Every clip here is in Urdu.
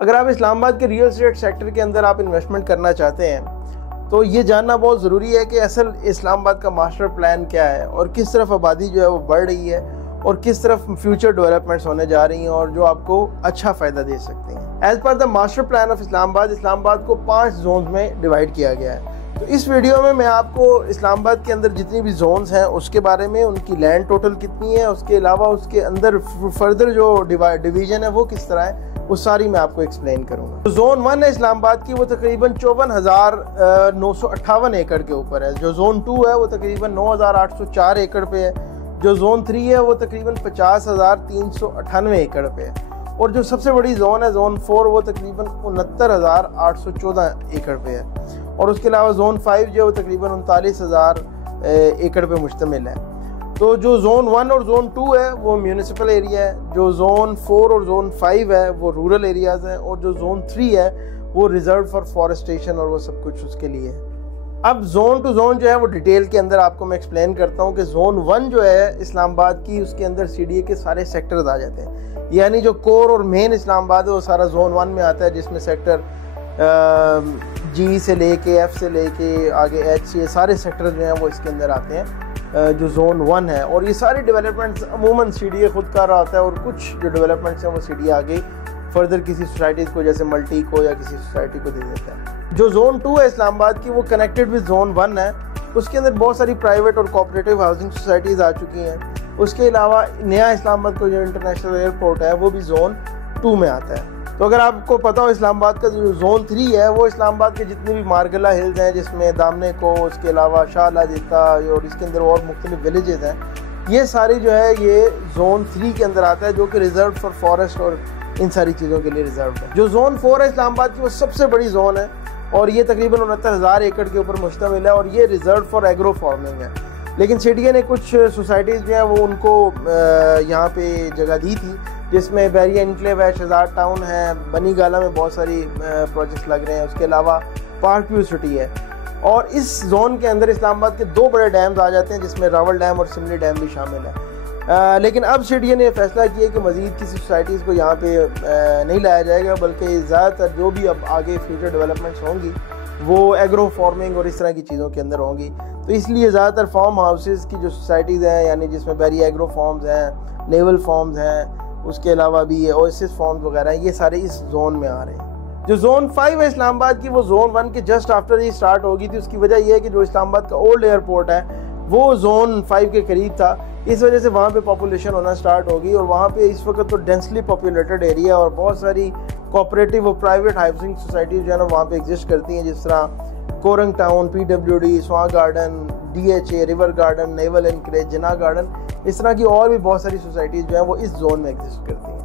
اگر آپ اسلام آباد کے ریئل اسٹیٹ سیکٹر کے اندر آپ انویسٹمنٹ کرنا چاہتے ہیں تو یہ جاننا بہت ضروری ہے کہ اصل اسلام آباد کا ماسٹر پلان کیا ہے اور کس طرف آبادی جو ہے وہ بڑھ رہی ہے اور کس طرف فیوچر ڈیولپمنٹس ہونے جا رہی ہیں اور جو آپ کو اچھا فائدہ دے سکتے ہیں۔ As per the master plan of Islamabad کو 5 زونز میں ڈیوائڈ کیا گیا ہے۔ تو اس ویڈیو میں آپ کو اسلام آباد کے اندر جتنی بھی زونز ہیں اس کے بارے میں، ان کی لینڈ ٹوٹل کتنی ہے، اس کے علاوہ اس کے اندر فردر جو ڈویژن ہے وہ کس طرح ہے، وہ ساری میں آپ کو ایکسپلین کروں گا۔ زون 1 ہے اسلام آباد کی، وہ تقریباً 54,958 ایکڑ کے اوپر ہے۔ جو زون 2 ہے وہ تقریباً 9,804 ایکڑ پہ ہے۔ جو زون 3 ہے وہ تقریباً 50,398 ایکڑ پہ ہے۔ اور جو سب سے بڑی زون ہے زون 4، وہ تقریباً 69,814 ایکڑ پہ ہے۔ اور اس کے علاوہ زون 5 جو ہے وہ تقریباً 39,000 ایکڑ پہ مشتمل ہے۔ تو جو زون 1 اور زون 2 ہے وہ میونسپل ایریا ہے، جو زون 4 اور زون 5 ہے وہ رورل ایریاز ہیں، اور جو زون 3 ہے وہ ریزرو فار فارسٹیشن اور وہ سب کچھ اس کے لیے ہے۔ اب زون ٹو زون جو ہے وہ ڈیٹیل کے اندر آپ کو میں ایکسپلین کرتا ہوں کہ زون 1 جو ہے اسلام آباد کی، اس کے اندر سی ڈی اے کے سارے سیکٹرز آ جاتے ہیں، یعنی جو کور اور مین اسلام آباد ہے وہ سارا زون 1 میں آتا ہے، جس میں سیکٹر جی سے لے کے ایف سے لے کے آگے ایچ سے سارے سیکٹرز جو ہیں وہ اس کے اندر آتے ہیں جو زون 1 ہے۔ اور یہ ساری ڈیولپمنٹس عموماً سی ڈی اے خود کر رہا ہوتا ہے، اور کچھ جو ڈیولپمنٹس ہیں وہ سی ڈی اے آگے فردر کسی سوسائٹیز کو جیسے ملٹی کو یا کسی سوسائٹی کو دے دیتا ہے۔ جو زون 2 ہے اسلام آباد کی، وہ کنیکٹڈ وتھ زون 1 ہے، اس کے اندر بہت ساری پرائیویٹ اور کوآپریٹیو ہاؤسنگ سوسائٹیز آ چکی ہیں۔ اس کے علاوہ نیا اسلام آباد کو جو انٹرنیشنل ایئرپورٹ ہے وہ بھی زون 2 میں آتا ہے۔ تو اگر آپ کو پتا ہو اسلام آباد کا جو زون 3 ہے وہ اسلام آباد کے جتنے بھی مارگلہ ہلز ہیں، جس میں دامنے کو، اس کے علاوہ شاہ لاجتا اور اس کے اندر اور مختلف ولیجز ہیں، یہ ساری جو ہے یہ زون 3 کے اندر آتا ہے، جو کہ ریزرو فار فارسٹ اور ان ساری چیزوں کے لیے ریزرو ہے۔ جو زون 4 ہے اسلام آباد کی، وہ سب سے بڑی زون ہے اور یہ تقریباً 69,000 ایکڑ کے اوپر مشتمل ہے، اور یہ ریزرو فار ایگرو فارمنگ ہے۔ لیکن سی ڈی اے نے کچھ سوسائٹیز جو ہیں وہ ان کو یہاں پہ جگہ دی تھی، جس میں بیریا انکلیو ہے، شہزاد ٹاؤن ہے، بنی گالا میں بہت ساری پروجیکٹس لگ رہے ہیں، اس کے علاوہ پارک ویو سٹی ہے۔ اور اس زون کے اندر اسلام آباد کے 2 بڑے ڈیمز آ جاتے ہیں، جس میں راول ڈیم اور سملی ڈیم بھی شامل ہے۔ لیکن اب سی ڈی اے نے فیصلہ کیا کہ مزید کسی سوسائٹیز کو یہاں پہ نہیں لایا جائے گا، بلکہ زیادہ تر جو بھی اب آگے فیوچر ڈیولپمنٹس ہوں گی وہ ایگرو فارمنگ اور اس طرح کی چیزوں کے اندر ہوں گی۔ تو اس لیے زیادہ تر فارم ہاؤسز کی جو سوسائٹیز ہیں، یعنی جس میں بیری ایگرو فارمز ہیں، نیول فارمز ہیں، اس کے علاوہ بھی اویسس فارمز وغیرہ ہیں، یہ سارے اس زون میں آ رہے ہیں۔ جو زون 5 ہے اسلام آباد کی، وہ زون 1 کے جسٹ آفٹر ہی سٹارٹ ہوگی تھی۔ اس کی وجہ یہ ہے کہ جو اسلام آباد کا اولڈ ایئرپورٹ ہے وہ زون 5 کے قریب تھا، اس وجہ سے وہاں پہ پاپولیشن ہونا سٹارٹ ہوگی، اور وہاں پہ اس وقت تو ڈینسلی پاپولیٹڈ ایریا اور بہت ساری کوآپریٹیو اور پرائیویٹ ہاؤسنگ سوسائٹیز جو ہے نا وہاں پہ ایگزسٹ کرتی ہیں، جس طرح Korang town, P W D, Soan garden, D H A, river garden, naval anchorage, Jinnah garden, اس طرح کی اور بھی بہت ساری سوسائٹیز جو ہیں وہ اس زون میں ایگزسٹ کرتی ہیں۔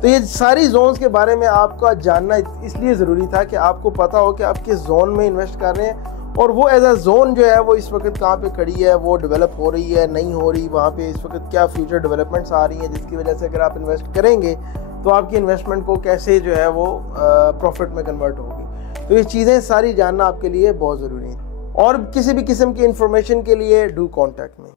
تو یہ ساری زونز کے بارے میں آپ کا جاننا اس لیے ضروری تھا کہ آپ کو پتا ہو کہ آپ کس زون میں انویسٹ کر رہے ہیں، اور وہ ایز اے زون جو ہے وہ اس وقت کہاں پہ کھڑی ہے، وہ ڈیولپ ہو رہی ہے نہیں ہو رہی، وہاں پہ اس وقت کیا فیوچر ڈیولپمنٹس آ رہی ہیں، جس کی وجہ سے اگر آپ انویسٹ کریں گے تو آپ کی انویسٹمنٹ کو کیسے جو ہے وہ پروفٹ میں کنورٹ ہوگی۔ تو یہ چیزیں ساری جاننا آپ کے لیے بہت ضروری ہیں، اور کسی بھی قسم کی انفارمیشن کے لیے ڈو کانٹیکٹ می۔